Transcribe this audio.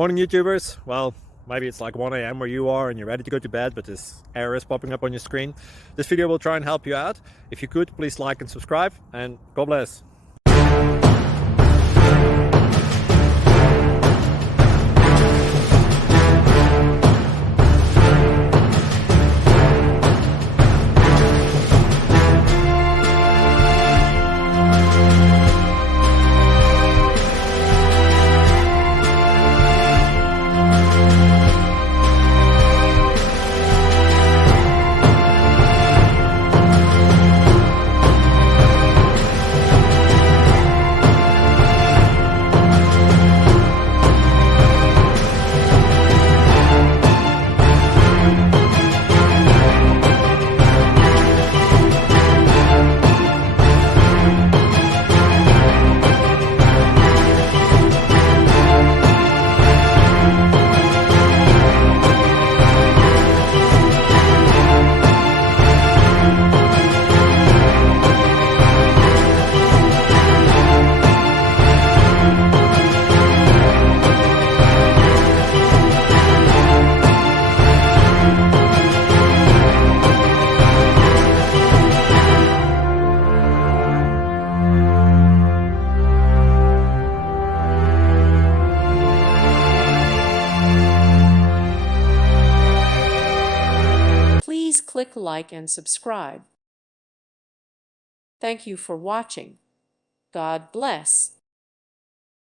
Morning YouTubers. Well, maybe it's like 1 a.m. where you are and you're ready to go to bed, but this error is popping up on your screen. This video will try and help you out. If you could, please like and subscribe, and God bless. Please click like and subscribe. Thank you for watching. God bless.